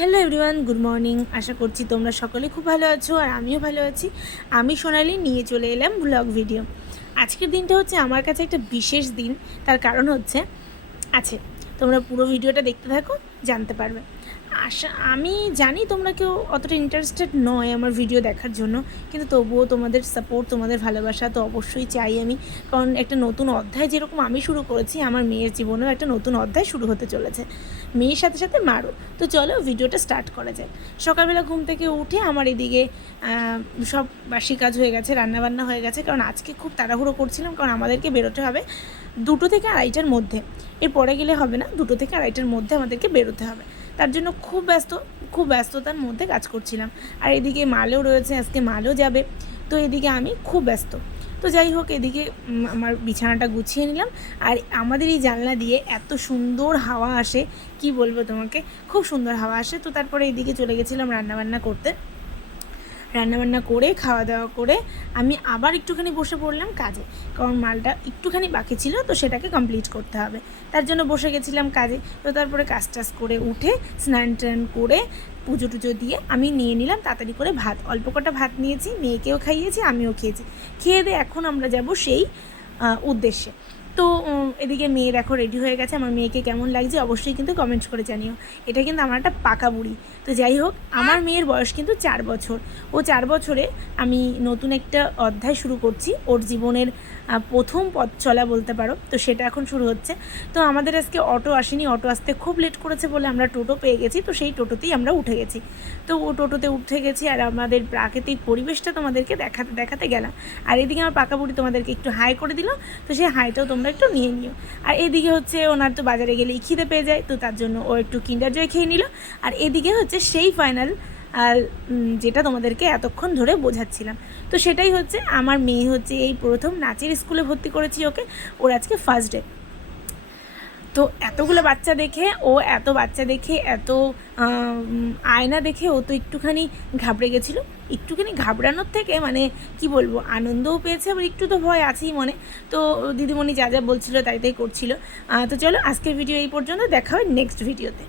Hello everyone, good morning. আশা করছি তোমরা সকলে খুব ভালো আছো আর আমিও ভালো আছি। আমি সোনালি নিয়ে চলে এলাম ব্লগ ভিডিও। আজকের দিনটা হচ্ছে আমার কাছে একটা বিশেষ দিন। তার কারণ হচ্ছে তোমরা পুরো ভিডিওটা দেখতে থাকো, জানতে পারবে। আমি জানি তোমরা কেউ অতটা ইন্টারেস্টেড নয় আমার ভিডিও দেখার জন্য, কিন্তু তবুও তোমাদের সাপোর্ট, তোমাদের ভালোবাসা তো অবশ্যই চাই আমি। কারণ একটা নতুন অধ্যায় যেরকম আমি শুরু করেছি, আমার মেয়ের জীবনেও একটা নতুন অধ্যায় শুরু হতে চলেছে, মেয়ের সাথে সাথে মারও। তো চলো ভিডিওটা স্টার্ট করা যায়। সকালবেলা ঘুম থেকে উঠে আমার এদিকে সব বাসি কাজ হয়ে গেছে, রান্নাবান্না হয়ে গেছে। কারণ আজকে খুব তাড়াহুড়ো করছিলাম, কারণ আমাদেরকে বেরোতে হবে 2টো থেকে 2:30টার মধ্যে। এর পরে গেলে হবে না, 2টো থেকে 2:30টার মধ্যে আমাদেরকে বেরোতে হবে। তার জন্য খুব ব্যস্ততার মধ্যে কাজ করছিলাম। আর এদিকে মালেও রয়েছে, আজকে মালেও যাবে। তো এদিকে আমি খুব ব্যস্ত। তো যাই হোক, এদিকে আমার বিছানাটা গুছিয়ে নিলাম। আর আমাদের এই জানলা দিয়ে এত সুন্দর হাওয়া আসে, কি বলবো তোমাকে, খুব সুন্দর হাওয়া আসে। তো তারপরে এদিকে চলে গেছিলাম রান্নাবান্না করতে। রান্নাবান্না করে খাওয়া দাওয়া করে আমি আবার একটুখানি বসে পড়লাম কাজে, কারণ মালটা একটুখানি বাকি ছিল, তো সেটাকে কমপ্লিট করতে হবে। তার জন্য বসে গেছিলাম কাজে। তো তারপরে কাজ টাজ করে উঠে স্নান টান করে পুজো টুজো দিয়ে আমি নিয়ে নিলাম তাড়াতাড়ি করে ভাত। অল্প কটা ভাত নিয়েছি, মেয়েকেও খাইয়েছি, আমিও খেয়েছি। খেয়ে দিয়ে এখন আমরা যাব সেই উদ্দেশ্যে। তো এদিকে মেয়ে দেখো রেডি হয়ে গেছে। আমার মেয়েকে কেমন লাগছে অবশ্যই কিন্তু কমেন্টস করে জানিও। এটা কিন্তু আমার একটা পাকা বুড়ি। তো যাই হোক, আমার মেয়ের বয়স কিন্তু 4 বছর। ও 4 বছরে আমি নতুন একটা অধ্যায় শুরু করছি, ওর জীবনের প্রথম পথ চলা বলতে পারো। তো সেটা এখন শুরু হচ্ছে। তো আমাদের আজকে অটো আসেনি, অটো আসতে খুব লেট করেছে বলে আমরা টোটো পেয়ে গেছি। তো সেই টোটোতেই আমরা উঠে গেছি। তো ও টোটোতে উঠে গেছি আর আমাদের প্রাকৃতিক পরিবেশটা তোমাদেরকে দেখাতে দেখাতে গেলাম। আর এদিকে আমার পাকা বুড়ি তোমাদেরকে একটু হাই করে দিল, তো সেই হাইটাও তোমরা একটু নিয়ে নিও। আর এদিকে হচ্ছে ওনার তো বাজারে গেলেই খিদে পেয়ে যায়, তো তার জন্য ও একটু কিন্ডার জয় খেয়ে নিল। আর এদিকে হচ্ছে সেই ফাইনাল যেটা তোমাদেরকে এতক্ষণ ধরে বোঝাচ্ছিলাম। তো সেটাই হচ্ছে, আমার মেয়ে হচ্ছে এই প্রথম নাচের স্কুলে ভর্তি করেছি ওকে। ওর আজকে ফার্স্ট ডে। তো এতগুলো বাচ্চা দেখে, এত আয়না দেখে ও তো একটুখানি ঘাবড়ে গেছিলো। একটুখানি ঘাবড়ানোর থেকে মানে কি বলবো, আনন্দও পেয়েছে, আবার একটু তো ভয় আছেই মনে। তো দিদিমণি যা যা বলছিল তাই করছিল। তো চলো, আজকের ভিডিও এই পর্যন্ত, দেখা হয় নেক্সট ভিডিওতে।